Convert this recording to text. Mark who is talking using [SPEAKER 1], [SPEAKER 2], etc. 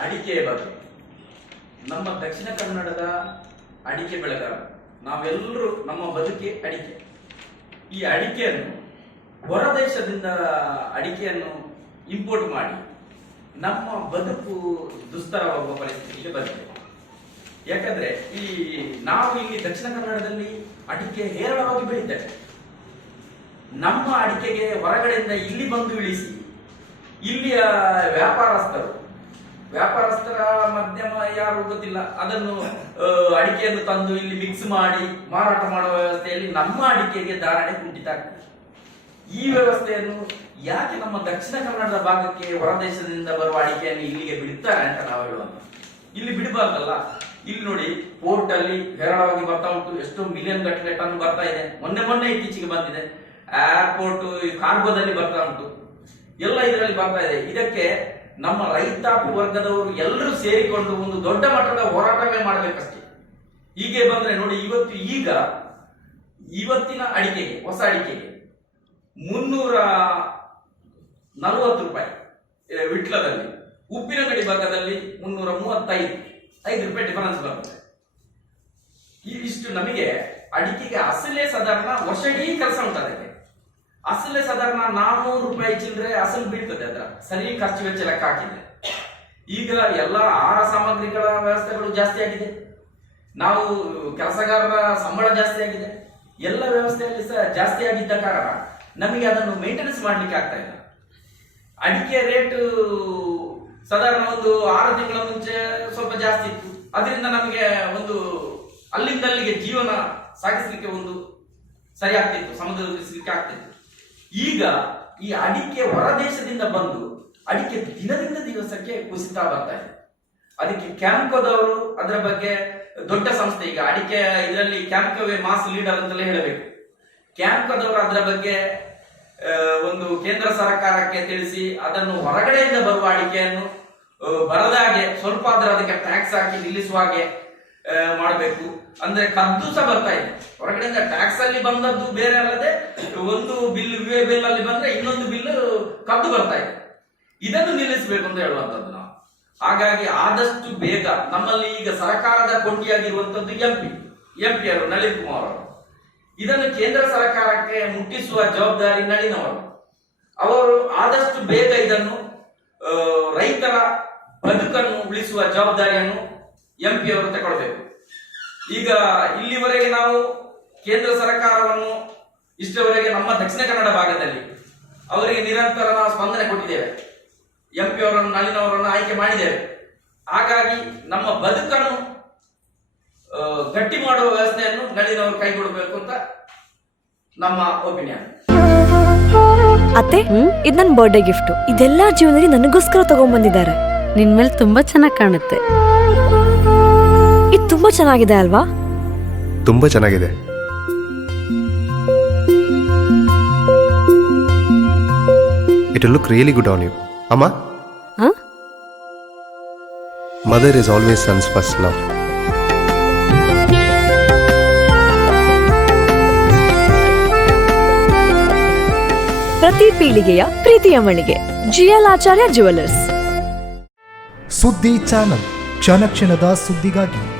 [SPEAKER 1] ಅಡಿಕೆಯ ಬಗ್ಗೆ. ನಮ್ಮ ದಕ್ಷಿಣ ಕನ್ನಡದ ಅಡಿಕೆ ಬೆಳೆಗಾರ. ನಾವೆಲ್ಲರೂ ನಮ್ಮ ಬದುಕೆ ಅಡಿಕೆ. ಈ ಅಡಿಕೆಯನ್ನು ಹೊರ ದೇಶದಿಂದ ಅಡಿಕೆಯನ್ನು ಇಂಪೋರ್ಟ್ ಮಾಡಿ ನಮ್ಮ ಬದುಕು ದುಸ್ತರವಾಗುವ ಪರಿಸ್ಥಿತಿಗೆ ಬಂದಿದೆ. ಯಾಕಂದ್ರೆ ಈ ನಾವು ಇಲ್ಲಿ ದಕ್ಷಿಣ ಕನ್ನಡದಲ್ಲಿ ಅಡಿಕೆ ಹೇರಳವಾಗಿ ಬೆಳೀತೇವೆ. ನಮ್ಮ ಅಡಿಕೆಗೆ ಹೊರಗಡೆಯಿಂದ ಇಲ್ಲಿ ಬಂದು ಇಳಿಸಿ ಇಲ್ಲಿಯ ವ್ಯಾಪಾರಸ್ಥರು ವ್ಯಾಪಾರಸ್ಥರ ಮಧ್ಯಮ ಯಾರು ಗೊತ್ತಿಲ್ಲ. ಅದನ್ನು ಅಡಿಕೆಯನ್ನು ತಂದು ಇಲ್ಲಿ ಮಿಕ್ಸ್ ಮಾಡಿ ಮಾರಾಟ ಮಾಡುವ ವ್ಯವಸ್ಥೆಯಲ್ಲಿ ನಮ್ಮ ಅಡಿಕೆಗೆ ಧಾರಣೆ ಕುಂಠಿತ ಈ ವ್ಯವಸ್ಥೆಯನ್ನು ಯಾಕೆ ನಮ್ಮ ದಕ್ಷಿಣ ಕನ್ನಡದ ಭಾಗಕ್ಕೆ ಹೊರದೇಶದಿಂದ ಬರುವ ಅಡಿಕೆಯನ್ನು ಇಲ್ಲಿಗೆ ಬಿಡ್ತಾರೆ ಅಂತ ನಾವು ಹೇಳುವಂತ ಇಲ್ಲಿ ಬಿಡಬಾರ್ದಲ್ಲ. ಇಲ್ಲಿ ನೋಡಿ ಪೋರ್ಟ್ ಅಲ್ಲಿ ಹೇರಳವಾಗಿ ಬರ್ತಾ ಉಂಟು. ಎಷ್ಟೋ ಮಿಲಿಯನ್ ಗಟ್ಟಲೆ ಟನ್ ಬರ್ತಾ ಇದೆ. ಮೊನ್ನೆ ಮೊನ್ನೆ ಇತ್ತೀಚೆಗೆ ಬಂದಿದೆ. ಏರ್ಪೋರ್ಟ್ ಕಾರ್ಗೋದಲ್ಲಿ ಬರ್ತಾ ಉಂಟು. ಎಲ್ಲ ಇದರಲ್ಲಿ ಬರ್ತಾ ಇದೆ. ಇದಕ್ಕೆ ನಮ್ಮ ರೈತಾಪಿ ವರ್ಗದವರು ಎಲ್ಲರೂ ಸೇರಿಕೊಂಡು ಒಂದು ದೊಡ್ಡ ಮಟ್ಟದ ಹೋರಾಟವೇ ಮಾಡಬೇಕಷ್ಟೇ. ಹೀಗೆ ಬಂದ್ರೆ ನೋಡಿ, ಇವತ್ತು ಈಗ ಇವತ್ತಿನ ಅಡಿಕೆಗೆ, ಹೊಸ ಅಡಿಕೆಗೆ ಮುನ್ನೂರ ನಲವತ್ತು ರೂಪಾಯಿ ವಿಟ್ಲದಲ್ಲಿ ಉಪ್ಪಿನಗಡಿ ಭಾಗದಲ್ಲಿ ಮುನ್ನೂರ ಮೂವತ್ತೈದು, ಐದು ರೂಪಾಯಿ ಡಿಫರೆನ್ಸ್ ಬರುತ್ತೆ. ಇಷ್ಟು ನಮಗೆ ಅಡಿಕೆಗೆ ಅಸಲೇ ಸಾಧಾರಣ ವರ್ಷಡೀ ಕೆಲಸ ಉಂಟು ಅಸಲೇ ಸಾಧಾರಣ ನಾನೂರು ರೂಪಾಯಿ ಚಿಲ್ಲರೆ ಅಸಲು ಬೀಳ್ತದೆ ಅದರ. ಸರಿ ಖರ್ಚು ವೆಚ್ಚ ಲೆಕ್ಕ ಹಾಕಿದ್ರೆ. ಈಗ ಎಲ್ಲ ಆಹಾರ ಸಾಮಗ್ರಿಗಳ ವ್ಯವಸ್ಥೆಗಳು ಜಾಸ್ತಿ ಆಗಿದೆ. ನಾವು ಕೆಲಸಗಾರರ ಸಂಬಳ ಜಾಸ್ತಿ ಆಗಿದೆ. ಎಲ್ಲ ವ್ಯವಸ್ಥೆಯಲ್ಲಿ ಸಹ ಜಾಸ್ತಿ ಆಗಿದ್ದ ಕಾರಣ ನಮಗೆ ಅದನ್ನು ಮೇಂಟೆನೆನ್ಸ್ ಮಾಡಲಿಕ್ಕೆ ಆಗ್ತಾ ಇಲ್ಲ. ಅಡಿಕೆ ರೇಟ್ ಸಾಧಾರಣ ಒಂದು ಆರು ತಿಂಗಳ ಮುಂಚೆ ಸ್ವಲ್ಪ ಜಾಸ್ತಿ ಇತ್ತು. ಅದರಿಂದ ನಮಗೆ ಒಂದು ಅಲ್ಲಿಂದ ಅಲ್ಲಿಗೆ ಜೀವನ ಸಾಗಿಸ್ಲಿಕ್ಕೆ ಒಂದು ಸರಿ ಆಗ್ತಿತ್ತು ಸಮುದ್ರ ಆಗ್ತಿತ್ತು. ಈಗ ಈ ಅಡಿಕೆ ಹೊರದೇಶದಿಂದ ಬಂದು ಅಡಿಕೆ ದಿನದಿಂದ ದಿವಸಕ್ಕೆ ಕುಸಿತಾ ಬರ್ತಾ ಇದೆ. ಅದಕ್ಕೆ ಕ್ಯಾಂಪ್ಕೋದವರು ಅದರ ಬಗ್ಗೆ ದೊಡ್ಡ ಸಂಸ್ಥೆ ಈಗ ಅಡಿಕೆ ಇದರಲ್ಲಿ ಕ್ಯಾಂಪ್ಕೋವೇ ಮಾಸ್ ಲೀಡರ್ ಅಂತಲೇ ಹೇಳಬೇಕು. ಕ್ಯಾಂಪ್ಕೋದವರು ಅದರ ಬಗ್ಗೆ ಒಂದು ಕೇಂದ್ರ ಸರ್ಕಾರಕ್ಕೆ ತಿಳಿಸಿ ಅದನ್ನು ಹೊರಗಡೆಯಿಂದ ಬರುವ ಅಡಿಕೆಯನ್ನು ಬರದಾಗೆ ಬರದ ಸ್ವಲ್ಪ ಅದರ ಅದಕ್ಕೆ ಟ್ಯಾಕ್ಸ್ ಹಾಕಿ ನಿಲ್ಲಿಸುವ ಹಾಗೆ ಮಾಡಬೇಕು. ಅಂದ್ರೆ ಕದ್ದು ಸಹ ಬರ್ತಾ ಇದೆ. ಹೊರಗಡೆಯಿಂದ ಟ್ಯಾಕ್ಸ್ ಅಲ್ಲಿ ಬಂದದ್ದು ಬೇರೆ ಅಲ್ಲದೆ ಒಂದು ಬಿಲ್ ವಿವೇ ಬಿಲ್ ಅಲ್ಲಿ ಬಂದ್ರೆ ಇನ್ನೊಂದು ಬಿಲ್ ಕದ್ದು ಬರ್ತಾ ಇದೆ. ಇದನ್ನು ನಿಲ್ಲಿಸಬೇಕು ಅಂತ ಹೇಳುವಂತದ್ದು ನಾವು. ಹಾಗಾಗಿ ಆದಷ್ಟು ಬೇಗ ನಮ್ಮಲ್ಲಿ ಈಗ ಸರ್ಕಾರದ ಕೊಂಡಿಯಾಗಿರುವಂತದ್ದು ಎಂಪಿ ಎಂಪಿ ಅವರು, ನಳಿನ್ ಕುಮಾರ್ ಅವರು. ಇದನ್ನು ಕೇಂದ್ರ ಸರ್ಕಾರಕ್ಕೆ ಮುಟ್ಟಿಸುವ ಜವಾಬ್ದಾರಿ ನಳಿನ್ ಅವರು ಅವರು ಆದಷ್ಟು ಬೇಗ ಇದನ್ನು ರೈತರ ಬದುಕನ್ನು ಉಳಿಸುವ ಜವಾಬ್ದಾರಿಯನ್ನು ಎಂಪಿ ಅವರು ತಗೊಳ್ಬೇಕು. ಈಗ ಇಲ್ಲಿವರೆಗೆ ನಾವು ಕೇಂದ್ರ ಸರ್ಕಾರವನ್ನು ಇಷ್ಟವರೆಗೆ ನಮ್ಮ ದಕ್ಷಿಣ ಕನ್ನಡ ಭಾಗದಲ್ಲಿ ಅವರಿಗೆ ನಿರಂತರ ನಾವು ಸ್ಪಂದನೆ ಕೊಟ್ಟಿದ್ದೇವೆ. ಎಂಪಿ ಅವರನ್ನು, ನಳಿನವರನ್ನು ಆಯ್ಕೆ ಮಾಡಿದ್ದೇವೆ. ಹಾಗಾಗಿ ನಮ್ಮ ಬದುಕನ್ನು ಗಟ್ಟಿ ಮಾಡುವ ವ್ಯವಸ್ಥೆಯನ್ನು ನಳಿನವರು ಕೈಗೊಳ್ಳಬೇಕು ಅಂತ ನಮ್ಮ ಒಪಿನಿಯನ್.
[SPEAKER 2] ಅತ್ತೆ, ಇದು ನನ್ನ ಬರ್ಡೇ ಗಿಫ್ಟ್ ಇದೆಲ್ಲ ಜೀವನದಲ್ಲಿ ನನಗೋಸ್ಕರ ತಗೊಂಡ್ಬಂದಿದ್ದಾರೆ.
[SPEAKER 3] ನಿನ್ ಮೇಲೆ ತುಂಬಾ ಚೆನ್ನಾಗಿ ಕಾಣುತ್ತೆ.
[SPEAKER 2] ತುಂಬಾ ಚೆನ್ನಾಗಿದೆ ಅಲ್ವಾ?
[SPEAKER 4] ತುಂಬಾ ಚೆನ್ನಾಗಿದೆ. It look really good on you ಅಮ್ಮ?
[SPEAKER 3] ಹ?
[SPEAKER 4] Mother is always sons first love
[SPEAKER 2] ಪ್ರತಿ ಪೀಳಿಗೆಯ ಪ್ರೀತಿಯ ಮಳಿಗೆ. ಜಿಎಲ್ ಆಚಾರ್ಯ ಜುವೆಲ್ಲರ್ಸ್
[SPEAKER 5] ಸುದ್ದಿ ಚಾನಲ್. ಕ್ಷಣ ಕ್ಷಣದ ಸುದ್ದಿಗಾಗಿ.